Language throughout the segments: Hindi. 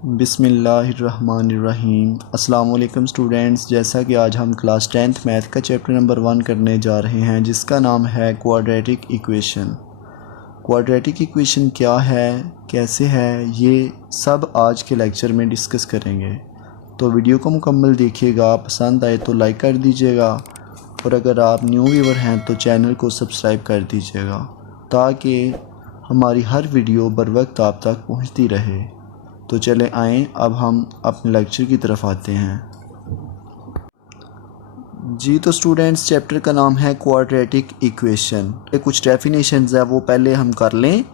बिस्मिल्लाहिर्रहमानिर्रहीम। अस्सलाम वालेकुम स्टूडेंट्स, जैसा कि आज हम क्लास 10th मैथ का चैप्टर नंबर 1 करने जा रहे हैं जिसका नाम है क्वाड्रेटिक इक्वेशन। क्वाड्रेटिक इक्वेशन क्या है, कैसे है, ये सब आज के लेक्चर में डिस्कस करेंगे। तो वीडियो को मुकम्मल देखिएगा, पसंद आए तो लाइक कर दीजिएगा और अगर आप न्यू व्यूअर हैं तो चैनल को सब्सक्राइब कर दीजिएगा ताकि हमारी हर वीडियो बर वक्त आप तक पहुँचती रहे। तो चले आएँ, अब हम अपने लेक्चर की तरफ आते हैं। जी तो स्टूडेंट्स, चैप्टर का नाम है क्वाड्रेटिक इक्वेशन। कुछ डेफिनेशंस है वो पहले हम कर लें,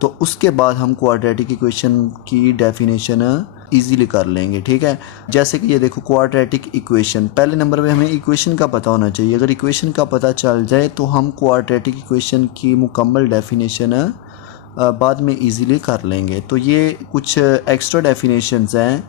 तो उसके बाद हम क्वाड्रेटिक इक्वेशन की डेफिनेशन इजीली कर लेंगे, ठीक है। जैसे कि ये देखो, क्वाड्रेटिक इक्वेशन, पहले नंबर पे हमें इक्वेशन का पता होना चाहिए। अगर इक्वेशन का पता चल जाए तो हम क्वाड्रेटिक इक्वेशन की मुकम्मल डेफिनेशन बाद में इजीली कर लेंगे। तो ये कुछ एक्स्ट्रा डेफिनेशंस हैं,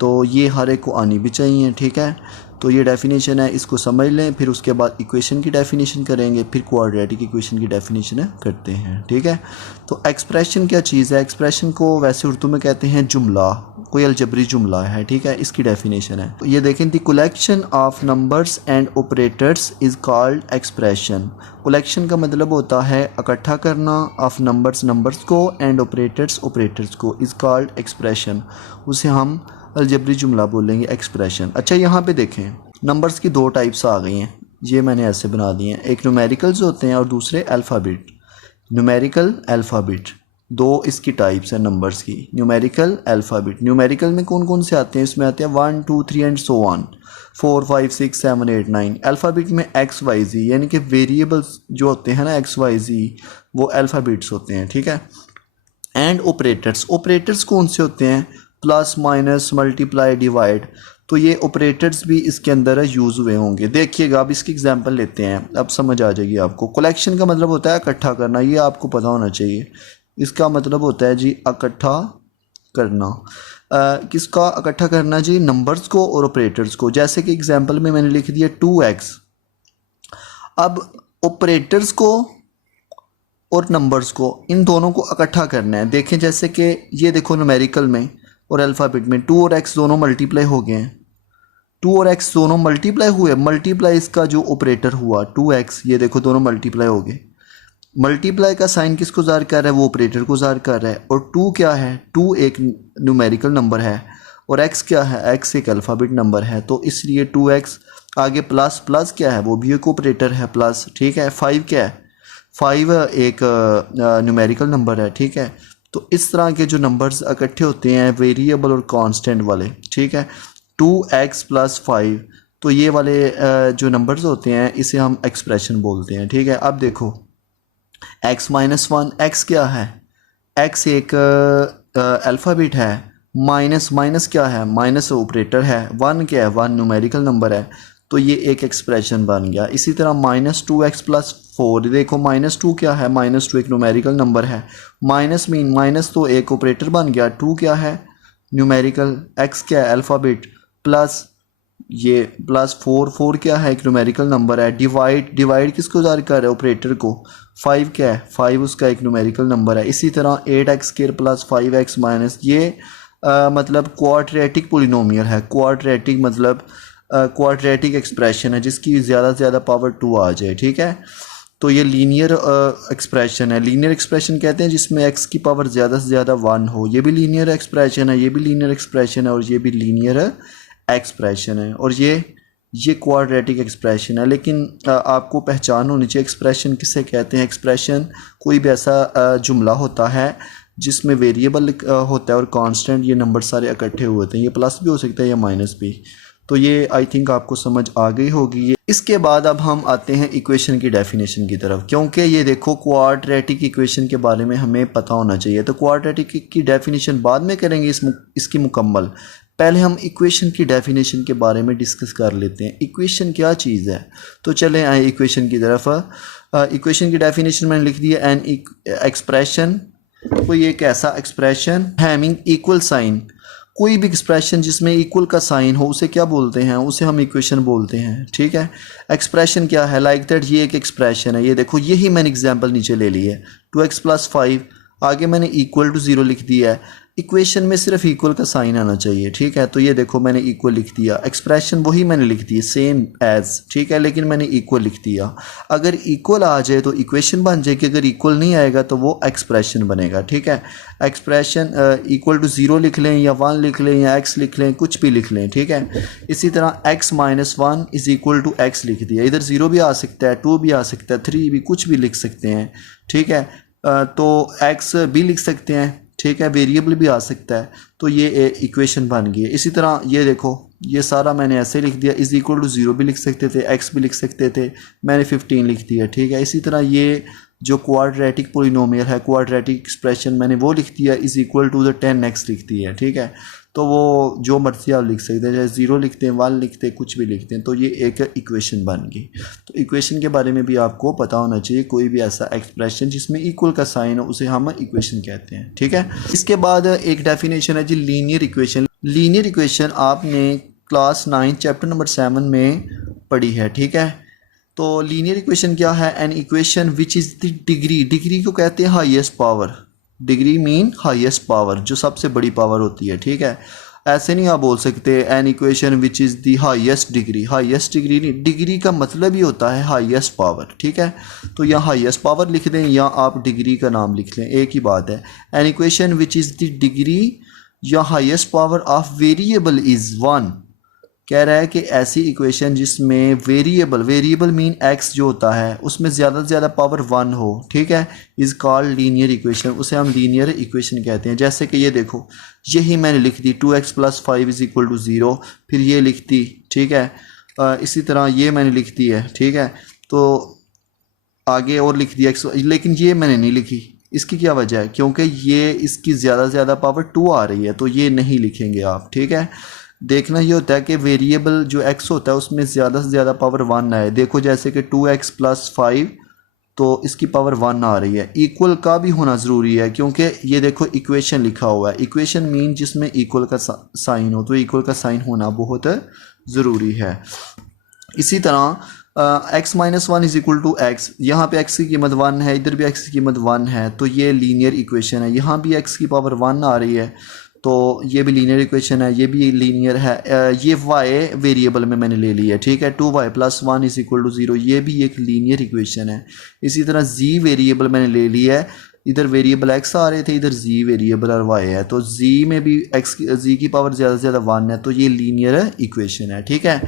तो ये हर एक को आनी भी चाहिए, ठीक है। तो ये डेफिनेशन है, इसको समझ लें, फिर उसके बाद इक्वेशन की डेफिनेशन करेंगे, फिर क्वाड्रेटिक इक्वेशन की डेफिनेशन करते हैं, ठीक है। तो एक्सप्रेशन क्या चीज़ है? एक्सप्रेशन को वैसे उर्दू में कहते हैं जुमला, कोई अलजबरी जुमला है, ठीक है। इसकी डेफिनेशन है, तो ये देखें, the collection of numbers and operators is called expression. Collection का मतलब होता है इकट्ठा करना, ऑफ नंबर्स को, एंड ऑपरेटर्स को, इज़ कॉल्ड एक्सप्रेशन। उसे हम अलजबरी जुमला बोलेंगे, एक्सप्रेशन। अच्छा, यहाँ पे देखें, नंबर्स की दो टाइप्स आ गई हैं, ये मैंने ऐसे बना दिए हैं। एक न्यूमेरिकल्स होते हैं और दूसरे अल्फ़ाबेट। न्यूमेरिकल, अल्फ़ाबेट, दो इसकी टाइप्स हैं नंबर्स की, न्यूमेरिकल, अल्फ़ाबेट। न्यूमेरिकल में कौन कौन से आते हैं? इसमें आते हैं 1 2 3 एंड सो ऑन, 4 5 6 7 8 9। अल्फ़ाबेट में एक्स वाई जी, यानी कि वेरिएबल्स जो होते हैं ना, एक्स वाई जी, वो अल्फ़ाबेट्स होते हैं, ठीक है। एंड ऑपरेटर्स कौन से होते हैं? Plus, minus, multiply, divide. तो ये ऑपरेटर्स भी इसके अंदर यूज़ हुए होंगे। देखिएगा, अब इसकी एग्जांपल लेते हैं, अब समझ आ जाएगी आपको। कलेक्शन का मतलब होता है इकट्ठा करना, ये आपको पता होना चाहिए। इसका मतलब होता है जी इकट्ठा करना। किसका इकट्ठा करना जी? नंबर्स को और ऑपरेटर्स को। जैसे कि एग्जांपल में मैंने लिख दिया 2x। अब ऑपरेटर्स को और नंबर्स को, इन दोनों को इकट्ठा करना है। देखें, जैसे कि ये देखो, न्यूमेरिकल में और अल्फ़ाबेट में 2 और x दोनों मल्टीप्लाई हो गए हैं। 2 और x दोनों मल्टीप्लाई हुए, मल्टीप्लाई इसका जो ऑपरेटर हुआ 2x, ये देखो दोनों मल्टीप्लाई हो गए। मल्टीप्लाई का साइन किसको ज़ाहिर कर रहा है? वो ऑपरेटर को ज़ाहिर कर रहा है। और 2 क्या है? 2 एक न्यूमेरिकल नंबर है और x क्या है? x एक अल्फ़ाबेट नंबर है, तो इसलिए 2x। आगे प्लस, प्लस क्या है? वो भी एक ऑपरेटर है, प्लस, ठीक है। 5 क्या है? 5 एक न्यूमेरिकल नंबर है, ठीक है। तो इस तरह के जो नंबर्स इकट्ठे होते हैं, वेरिएबल और कांस्टेंट वाले, ठीक है। 2x + 5, तो ये वाले जो नंबर्स होते हैं इसे हम एक्सप्रेशन बोलते हैं, ठीक है। अब देखो, x - 1, x क्या है? x एक अल्फ़ाबेट है, माइनस क्या है? माइनस ऑपरेटर है। 1 क्या है? 1 न्यूमेरिकल नंबर है, तो ये एक एक्सप्रेशन बन गया। इसी तरह -2x + 4, देखो -2 क्या है? -2 एक न्यूमेरिकल नंबर है। माइनस तो एक ऑपरेटर बन गया। 2 क्या है? न्यूमेरिकल। x क्या है? अल्फ़ाबेट। प्लस ये +4 क्या है? एक न्यूमेरिकल नंबर है। डिवाइड किसको ज़ाहिर कर रहा है? ऑपरेटर को। 5 क्या है? 5 उसका एक न्यूमेरिकल नंबर है। इसी तरह 8x² + 5x - ये मतलब क्वाड्रेटिक पोलिनोमियल है। क्वाड्रेटिक मतलब क्वाड्रेटिक एक्सप्रेशन है जिसकी ज़्यादा से ज़्यादा पावर 2 आ जाए, ठीक है। तो ये लीनियर एक्सप्रेशन है। लीनियर एक्सप्रेशन कहते हैं जिसमें x की पावर ज़्यादा से ज़्यादा 1 हो। ये भी लीनियर एक्सप्रेशन है, ये भी लीनियर एक्सप्रेशन है और ये भी लीनियर एक्सप्रेशन है। और ये क्वाड्रेटिक एक्सप्रेशन है। लेकिन आपको पहचान होनी चाहिए एक्सप्रेशन किसे कहते हैं। एक्सप्रेशन कोई भी ऐसा जुमला होता है जिसमें वेरिएबल होता है और कांस्टेंट, ये नंबर सारे इकट्ठे हुए होते हैं। ये प्लस भी हो सकता है या माइनस भी। तो ये आई थिंक आपको समझ आ गई होगी। इसके बाद अब हम आते हैं इक्वेशन की डेफिनेशन की तरफ, क्योंकि ये देखो, क्वाड्रेटिक इक्वेशन के बारे में हमें पता होना चाहिए। तो क्वाड्रेटिक की डेफिनेशन बाद में करेंगे इसकी मुकम्मल। पहले हम इक्वेशन की डेफिनेशन के बारे में डिस्कस कर लेते हैं। इक्वेशन क्या चीज़ है? तो चलें आए इक्वेशन की तरफ। इक्वेशन की डेफिनेशन मैंने लिख दी है, एन एक्सप्रेशन, कोई एक ऐसा एक्सप्रेशन हैविंग इक्वल साइन, कोई भी एक्सप्रेशन जिसमें इक्वल का साइन हो उसे क्या बोलते हैं? उसे हम इक्वेशन बोलते हैं, ठीक है। एक्सप्रेशन क्या है? लाइक दैट, ये एक एक्सप्रेशन है। ये देखो, यही मैंने एग्जांपल नीचे ले ली है, 2x + 5, आगे मैंने =0 लिख दिया है। इक्वेशन में सिर्फ इक्वल का साइन आना चाहिए, ठीक है। तो ये देखो मैंने इक्वल लिख दिया, एक्सप्रेशन वही मैंने लिख दी सेम एज, ठीक है, लेकिन मैंने इक्वल लिख दिया। अगर इक्वल आ जाए तो इक्वेशन बन जाएगी, अगर इक्वल नहीं आएगा तो वो एक्सप्रेशन बनेगा, ठीक है। एक्सप्रेशन इक्वल टू 0 लिख लें या 1 लिख लें या x लिख लें, कुछ भी लिख लें, ठीक है। इसी तरह x minus 1 is equal to x लिख दिया, इधर 0 भी आ सकता है, 2 भी आ सकता है, 3 भी, कुछ भी लिख सकते हैं, ठीक है। तो x भी लिख सकते हैं, ठीक है, वेरिएबल भी आ सकता है। तो ये इक्वेशन बन गई है। इसी तरह ये देखो, ये सारा मैंने ऐसे लिख दिया, इज इक्वल टू 0 भी लिख सकते थे, x भी लिख सकते थे, मैंने 15 लिख दिया, ठीक है। इसी तरह ये जो क्वाड्रेटिक पोलिनोमियल है, क्वाड्रेटिक एक्सप्रेशन, मैंने वो लिख दिया, is equal to the 10x लिख दिया है, ठीक है। तो वो जो मर्जी आप लिख सकते हैं, चाहे 0 लिखते हैं, 1 लिखते हैं, कुछ भी लिखते हैं, तो ये एक इक्वेशन बन गई। तो इक्वेशन के बारे में भी आपको पता होना चाहिए, कोई भी ऐसा एक्सप्रेशन जिसमें इक्वल का साइन हो उसे हम इक्वेशन कहते हैं, ठीक है। इसके बाद एक डेफिनेशन है जी लीनियर इक्वेशन। लीनियर इक्वेशन आपने क्लास 9 चैप्टर नंबर 7 में पढ़ी है, ठीक है। तो लीनियर इक्वेशन क्या है? An equation which is the degree, degree को कहते हैं highest power, degree mean highest power, जो सबसे बड़ी पावर होती है, ठीक है। ऐसे नहीं आप बोल सकते N equation which is the highest degree, highest degree नहीं, डिग्री का मतलब ही होता है हाईएस्ट पावर, ठीक है। तो या हाईएस्ट पावर लिख दें या आप डिग्री का नाम लिख लें, एक ही बात है। An equation which is the degree या highest power of variable is 1, कह रहा है कि ऐसी इक्वेशन जिसमें वेरिएबल मीन x जो होता है उसमें ज़्यादा से ज़्यादा पावर 1 हो, ठीक है, इज़ कॉल्ड लीनियर इक्वेशन, उसे हम लीनियर इक्वेशन कहते हैं। जैसे कि ये देखो, यही मैंने लिख दी 2x + 5 इज़ इक्वल टू 0, फिर ये लिख दी, ठीक है। इसी तरह ये मैंने लिख दी है, ठीक है। तो आगे और लिख दिया x, लेकिन ये मैंने नहीं लिखी, इसकी क्या वजह है? क्योंकि ये इसकी ज़्यादा से ज़्यादा पावर 2 आ रही है, तो ये नहीं लिखेंगे आप, ठीक है। देखना ये होता है कि वेरिएबल जो x होता है उसमें ज़्यादा से ज़्यादा पावर 1 आए। देखो जैसे कि 2x + 5, तो इसकी पावर 1 आ रही है। इक्वल का भी होना ज़रूरी है, क्योंकि ये देखो इक्वेशन लिखा हुआ है, इक्वेशन मीन जिसमें इक्वल का साइन हो, तो इक्वल का साइन होना बहुत ज़रूरी है। इसी तरह x minus 1 is equal to x, यहाँ पे x की कीमत 1 है, इधर भी x की कीमत 1 है, तो ये लीनियर इक्वेशन है। यहाँ भी x की पावर 1 आ रही है, तो ये भी लीनियर इक्वेशन है, ये भी लीनियर है। ये y वेरिएबल में मैंने ले लिया है, ठीक है। 2y + 1 इज इक्वल टू 0, ये भी एक लीनियर इक्वेशन है। इसी तरह z वेरिएबल मैंने ले लिया है, इधर वेरिएबल x आ रहे थे, इधर z वेरिएबल और y है, तो z में भी z की पावर ज़्यादा से ज़्यादा 1 है, तो ये लीनियर इक्वेशन है, ठीक है।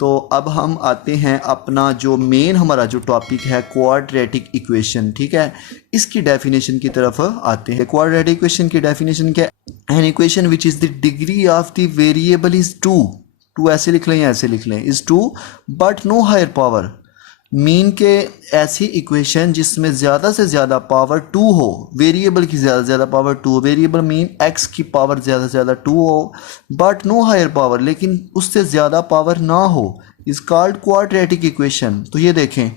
तो अब हम आते हैं अपना जो मेन हमारा जो टॉपिक है क्वाड्रेटिक इक्वेशन, ठीक है, इसकी डेफिनेशन की तरफ आते हैं। क्वाड्रेटिक इक्वेशन की डेफिनेशन क्या है? An equation which is the degree of the variable is 2 ऐसे लिख लें या ऐसे लिख लें, is 2 but no higher power, mean के ऐसी इक्वेशन जिसमें ज़्यादा से ज़्यादा पावर 2 हो, वेरिएबल की ज़्यादा से ज़्यादा पावर 2 हो, वेरिएबल मीन x की पावर ज़्यादा से ज़्यादा 2 हो, बट नो हायर पावर, लेकिन उससे ज़्यादा पावर ना हो, इज़ कॉल्ड क्वाड्रेटिक इक्वेशन। तो ये देखें,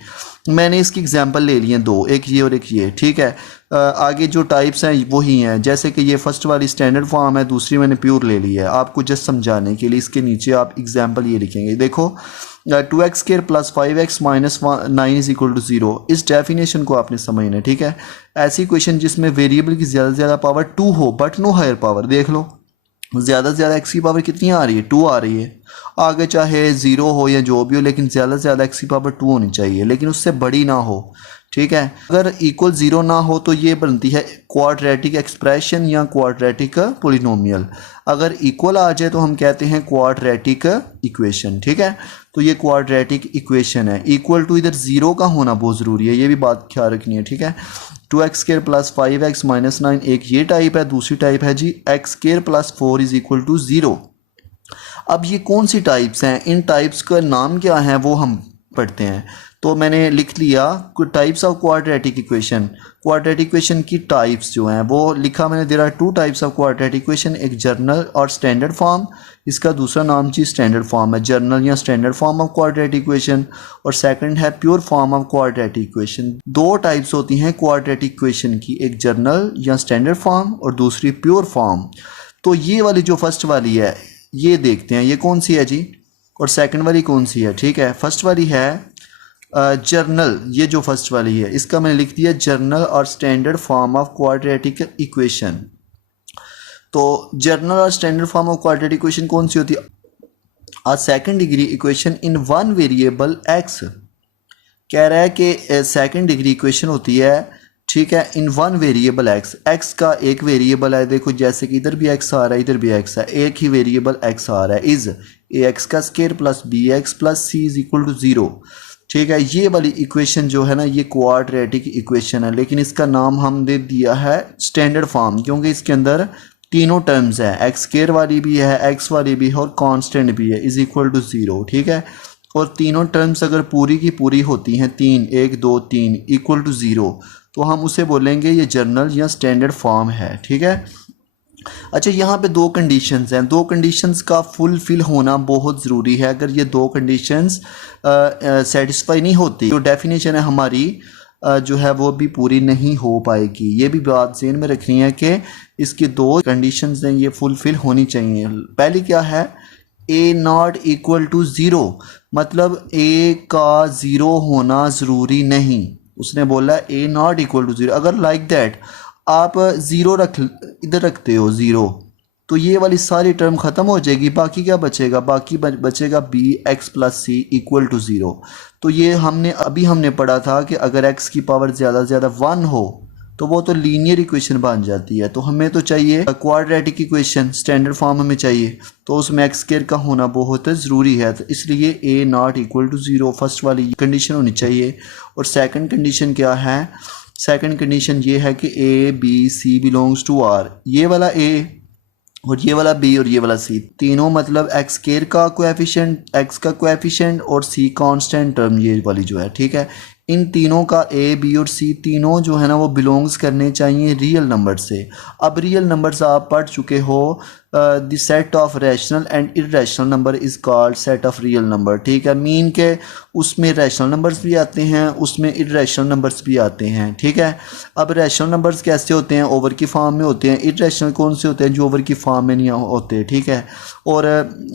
मैंने इसकी एग्जांपल ले लिए दो, एक ये और एक ये, ठीक है। आगे जो टाइप्स हैं वही हैं, जैसे कि ये फर्स्ट वाली स्टैंडर्ड फॉर्म है, दूसरी मैंने प्योर ले ली है आपको जस्ट समझाने के लिए। इसके नीचे आप एग्जांपल ये लिखेंगे, देखो 2x² + 5x - 9 is equal to 0, इस डेफिनेशन को आपने समझना है, ठीक है। ऐसी क्वेश्चन जिसमें वेरिएबल की ज़्यादा से ज़्यादा पावर 2 हो बट नो हायर पावर, देख लो ज़्यादा से ज़्यादा x की पावर कितनी आ रही है? 2 आ रही है। आगे चाहे 0 हो या जो भी हो, लेकिन ज़्यादा से ज़्यादा x की पावर 2 होनी चाहिए, लेकिन उससे बड़ी ना हो, ठीक है। अगर इक्वल 0 ना हो तो ये बनती है क्वाड्रेटिक एक्सप्रेशन या क्वाड्रेटिक पोलिनोमियल। अगर इक्वल आ जाए तो हम कहते हैं क्वाड्रेटिक इक्वेशन, ठीक है। तो ये क्वाड्रेटिक इक्वेशन है। इक्वल टू इधर 0 का होना बहुत ज़रूरी है, ये भी बात ख्याल रखनी है, ठीक है। 2x² + 5x - 9 एक ये टाइप है, दूसरी टाइप है जी x² + 4 इज इक्वल टू 0। अब ये कौन सी टाइप्स हैं, इन टाइप्स का नाम क्या है वो हम पढ़ते हैं। तो मैंने लिख लिया types of quadratic equation. Quadratic equation की टाइप्स जो हैं वो लिखा मैंने, there are 2 types of quadratic equation, एक जर्नल और स्टैंडर्ड फॉर्म, इसका दूसरा नाम जी स्टैंडर्ड फॉर्म है, जर्नल या standard form of quadratic equation, और सेकंड है pure form of quadratic equation. 2 types होती हैं क्वाड्रेटिक इक्वेशन की, एक जर्नल या स्टैंडर्ड फॉर्म और दूसरी प्योर फॉर्म। तो ये वाली जो फर्स्ट वाली है ये देखते हैं, ये कौन सी है जी, और सेकंड वाली कौन सी है, ठीक है। फर्स्ट वाली है जर्नल, ये जो फर्स्ट वाली है इसका मैंने लिख दिया जर्नल और standard form of quadratic equation. तो जर्नल और standard form of quadratic equation कौन सी होती है? A second degree equation in one variable X. कह रहा है कि सेकंड डिग्री इक्वेशन होती है, ठीक है, इन वन वेरिएबल एक्स। एक्स का एक वेरिएबल है, देखो जैसे कि इधर भी एक्स आ रहा है, इधर भी एक्स है, एक ही वेरिएबल एक्स आ रहा है। इज ए एक्स का square plus B x plus c is equal to 0, ठीक है। ये वाली इक्वेशन जो है ना, ये क्वाड्रेटिक इक्वेशन है, लेकिन इसका नाम हमने दिया है स्टैंडर्ड फॉर्म, क्योंकि इसके अंदर तीनों टर्म्स हैं, एक्स स्केयर वाली भी है, एक्स वाली भी है और कांस्टेंट भी है, इज इक्वल टू 0, ठीक है। और तीनों टर्म्स अगर पूरी की पूरी होती हैं, 3 1 2 3 इक्वल टू 0, तो हम उसे बोलेंगे ये जर्नल या स्टैंडर्ड फॉर्म है, ठीक है। अच्छा, यहाँ पे दो कंडीशंस हैं, दो कंडीशंस का फुलफिल होना बहुत ज़रूरी है। अगर ये दो कंडीशंस सेटिस्फाई नहीं होती तो डेफिनेशन है हमारी जो है वो भी पूरी नहीं हो पाएगी। ये भी बात ज़हन में रखनी है कि इसकी दो कंडीशंस हैं, ये फुलफिल होनी चाहिए। पहली क्या है, ए नॉट इक्वल टू 0, मतलब ए का 0 होना ज़रूरी नहीं। उसने बोला ए नॉट इक्वल टू 0। अगर लाइक दैट आप 0 इधर रखते हो 0, तो ये वाली सारी टर्म ख़त्म हो जाएगी, बाकी क्या बचेगा, बाकी बचेगा b x plus c equal to 0। तो ये हमने पढ़ा था कि अगर x की पावर ज़्यादा से ज़्यादा 1 हो तो वो तो लीनियर इक्वेशन बन जाती है। तो हमें तो चाहिए क्वाड्रेटिक इक्वेशन, स्टैंडर्ड फॉर्म हमें चाहिए, तो उसमें एक्स स्क्वायर का होना बहुत ज़रूरी है। तो इसलिए ए नॉट इक्वल टू 0 फर्स्ट वाली कंडीशन होनी चाहिए। और सेकंड कंडीशन क्या है, सेकंड कंडीशन ये है कि a b c belongs to r. ये वाला ए और ये वाला बी और ये वाला सी, तीनों मतलब एक्स स्क्वायर का कोएफिशिएंट, एक्स का कोएफिशिएंट और सी कांस्टेंट टर्म, ये वाली जो है, ठीक है। इन तीनों का ए बी और सी तीनों जो है ना वो बिलोंग्स करने चाहिए रियल नंबर से। अब रियल नंबर्स आप पढ़ चुके हो, the set of rational and irrational number is called set of real number, ठीक है। मीन के उसमें रैशनल नंबर्स भी आते हैं, उसमें इरेशनल नंबर्स भी आते हैं, ठीक है। अब रैशनल नंबर्स कैसे होते हैं, ओवर की फॉर्म में होते हैं। इरेशनल कौन से होते हैं, जो ओवर की फॉर्म में नहीं होते, ठीक है। और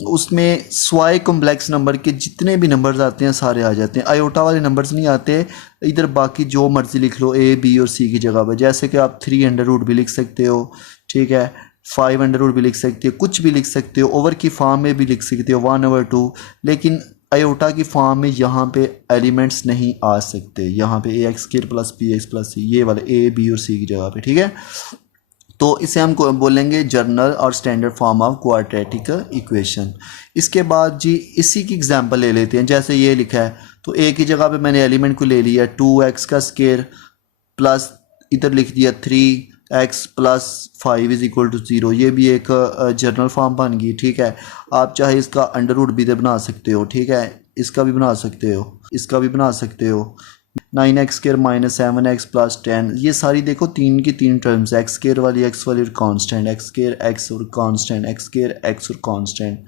उसमें स्वाई कॉम्प्लेक्स नंबर के जितने भी नंबर्स आते हैं सारे आ जाते हैं, आयोटा वाले नंबर्स नहीं आते। इधर बाकी जो मर्जी लिख लो ए बी और सी की जगह पर, जैसे कि आप 3 अंडर रूट भी लिख सकते हो, ठीक है, 5 अंडर रूट भी लिख सकते हो, कुछ भी लिख सकते हो, ओवर की फॉर्म में भी लिख सकते हो 1/2, लेकिन आयोटा की फॉर्म में यहाँ पे एलिमेंट्स नहीं आ सकते। यहाँ पे A x square plus B x plus C, ये वाले ए बी और सी की जगह पे, ठीक है। तो इसे हम बोलेंगे जर्नल और standard form of quadratic equation. इसके बाद जी इसी की एग्जांपल ले लेते हैं। जैसे ये लिखा है, तो ए की जगह पे मैंने एलिमेंट को ले लिया 2x का स्क्वायर प्लस इधर लिख दिया 3x plus 5 is equal to 0। ये भी एक जर्नल फॉर्म बन गई, ठीक है। आप चाहे इसका अंडर रूट भी बना सकते हो, ठीक है, इसका भी बना सकते हो, इसका भी बना सकते हो। 9x square minus 7x plus 10, ये सारी देखो 3 की 3 टर्म्स, एक्स स्क्वायर वाली, एक्स वाली और कांस्टेंट, एक्स स्क्वायर एक्स और कांस्टेंट, एक्स स्क्वायर एक्स और कांस्टेंट।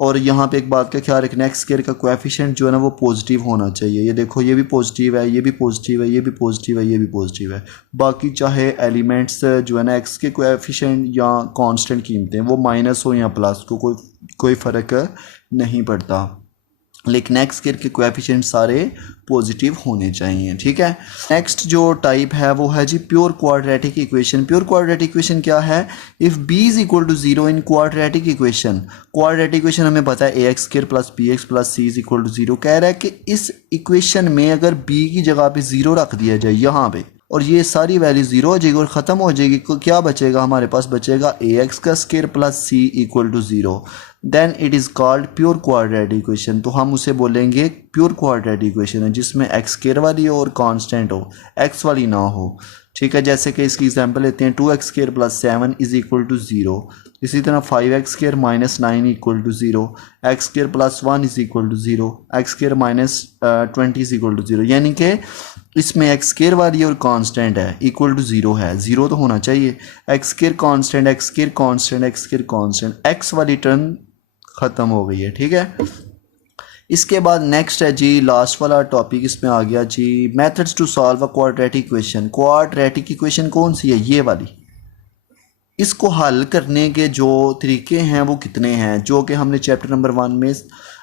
और यहाँ पे एक बात का ख्याल रखना, एक्स स्क्वायर का कोएफिशिएंट जो है ना वो पॉजिटिव होना चाहिए। ये देखो ये भी पॉजिटिव है, ये भी पॉजिटिव है, ये भी पॉजिटिव है, ये भी पॉजिटिव है। बाकी चाहे एलिमेंट्स जो है ना एक्स के कोएफिशिएंट या कांस्टेंट कीमतें वो माइनस हो या प्लस, को कोई फ़र्क नहीं पड़ता, लेकिन एक्स स्क्वायर के कोएफिशिएंट सारे पॉजिटिव होने चाहिए, ठीक है। नेक्स्ट जो टाइप है वो है जी pure quadratic equation. Pure quadratic equation क्या है, if b is equal to 0 in quadratic equation. Quadratic equation हमें पता है a x square plus B x plus c is equal to 0। कह रहा है कि इस इक्वेशन में अगर b की जगह पे 0 रख दिया जाए यहाँ पे, और ये सारी वैल्यू 0 हो जाएगी और ख़त्म हो जाएगी, तो क्या बचेगा हमारे पास, बचेगा ए एक्स का square plus c equal to 0। Then it is called pure quadratic equation. तो हम उसे बोलेंगे प्योर क्वाड्रेटिक इक्वेशन है जिसमें एक्स स्क्वायर वाली हो और कांस्टेंट हो, एक्स वाली ना हो, ठीक है। जैसे कि इसकी एग्जांपल लेते हैं, 2x square plus 7 is equal to 0। इसी तरह 5x square minus 9 equal to 0, x square plus 1 is equal to 0, x square minus 20 is equal to 0। यानी कि इसमें एक्स स्क्वायर वाली और कांस्टेंट है इक्वल टू 0 है, 0 तो होना चाहिए। X square constant, x square constant, x square constant, x वाली टर्म ख़त्म हो गई है, ठीक है। इसके बाद नेक्स्ट है जी लास्ट वाला टॉपिक इसमें आ गया जी methods to solve a quadratic equation. Quadratic equation कौन सी है, ये वाली। इसको हल करने के जो तरीके हैं वो कितने हैं, जो कि हमने चैप्टर नंबर 1 में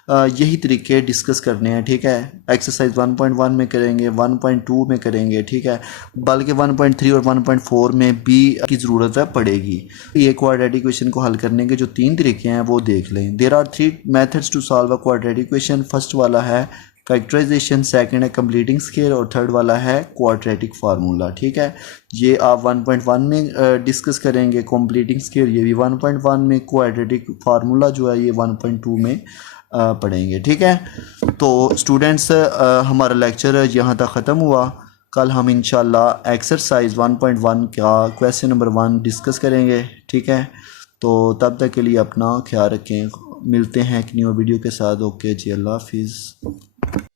यही तरीके डिस्कस करने हैं, ठीक है। एक्सरसाइज 1.1 में करेंगे, 1.2 में करेंगे, ठीक है, बल्कि 1.3 और 1.4 में भी की ज़रूरत है पड़ेगी। ये क्वाड्रेटिक इक्वेशन को हल करने के जो 3 तरीके हैं वो देख लें। There are 3 methods to solve a quadratic equation. First वाला है फैक्टराइजेशन, सेकंड है कंप्लीटिंग स्केयर और थर्ड वाला है क्वाड्रेटिक फार्मूला, ठीक है। ये आप 1.1 में डिस्कस करेंगे, कंप्लीटिंग स्केयर ये भी 1.1 में, क्वाड्रेटिक फार्मूला जो है ये 1.2 में पढ़ेंगे, ठीक है। तो स्टूडेंट्स हमारा लेक्चर यहाँ तक ख़त्म हुआ। कल हम इंशाल्लाह एक्सरसाइज 1.1 का क्वेश्चन नंबर 1 डिस्कस करेंगे, ठीक है। तो तब तक के लिए अपना ख्याल रखें, मिलते हैं एक न्यू वीडियो के साथ। ओके जी, अल्लाह हाफिज़।